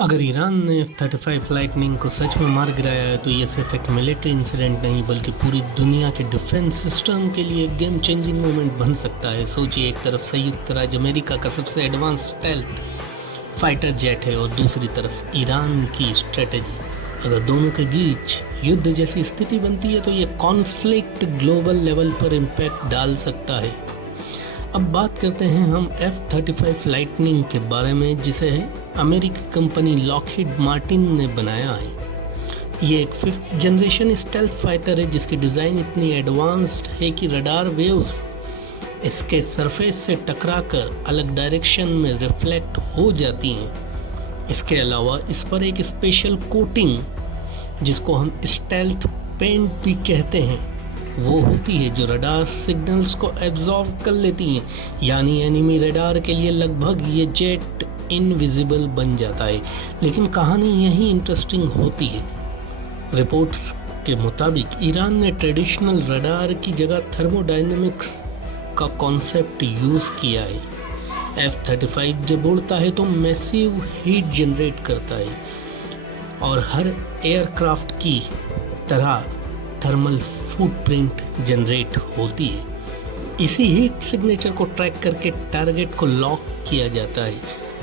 अगर ईरान ने F-35 lightning को सच में मार गिराया है तो ये सिर्फ एक मिलिट्री इंसिडेंट नहीं बल्कि पूरी दुनिया के डिफेंस सिस्टम के लिए एक गेम चेंजिंग मोमेंट बन सकता है। सोचिए, एक तरफ संयुक्त राज्य अमेरिका का सबसे एडवांस स्टेल्थ फाइटर जेट है और दूसरी तरफ ईरान की स्ट्रेटेजी। अगर दोनों के बीच युद्ध जैसी स्थिति बनती है तो ये कॉन्फ्लिक्ट ग्लोबल लेवल पर इम्पैक्ट डाल सकता है। अब बात करते हैं हम F-35 लाइटनिंग के बारे में, जिसे अमेरिकी कंपनी लॉकहीड मार्टिन ने बनाया है। ये एक 5th जनरेशन स्टेल्थ फाइटर है जिसकी डिज़ाइन इतनी एडवांस्ड है कि रडार वेव्स इसके सरफेस से टकराकर अलग डायरेक्शन में रिफ्लेक्ट हो जाती हैं। इसके अलावा इस पर एक स्पेशल कोटिंग, जिसको हम स्टेल्थ पेंट भी कहते हैं, वो होती है जो रडार सिग्नल्स को एब्जॉर्ब कर लेती हैं। यानी एनिमी रडार के लिए लगभग ये जेट इनविजिबल बन जाता है। लेकिन कहानी यही इंटरेस्टिंग होती है। रिपोर्ट्स के मुताबिक ईरान ने ट्रेडिशनल रडार की जगह थर्मोडायनेमिक्स का कॉन्सेप्ट यूज़ किया है। F-35 जब उड़ता है तो मैसिव हीट जनरेट करता है और हर एयरक्राफ्ट की तरह थर्मल फुटप्रिंट जनरेट होती है। इसी हीट सिग्नेचर को ट्रैक करके टारगेट को लॉक किया जाता है।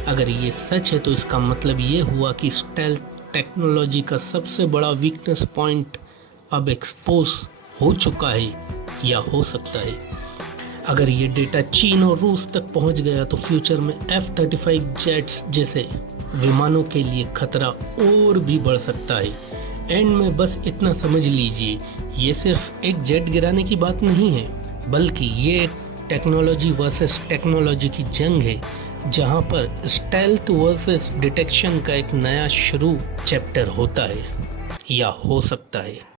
अगर ये सच है तो इसका मतलब ये हुआ कि स्टेल्थ टेक्नोलॉजी का सबसे बड़ा वीकनेस पॉइंट अब एक्सपोज हो चुका है या हो सकता है। अगर ये डेटा चीन और रूस तक पहुंच गया तो फ्यूचर में F-35 जेट्स जैसे विमानों के लिए खतरा और भी बढ़ सकता है। एंड में बस इतना समझ लीजिए, ये सिर्फ एक जेट गिराने की बात नहीं है, बल्कि ये एक टेक्नोलॉजी वर्सेस टेक्नोलॉजी की जंग है, जहां पर स्टेल्थ वर्सेस डिटेक्शन का एक नया शुरू चैप्टर होता है या हो सकता है।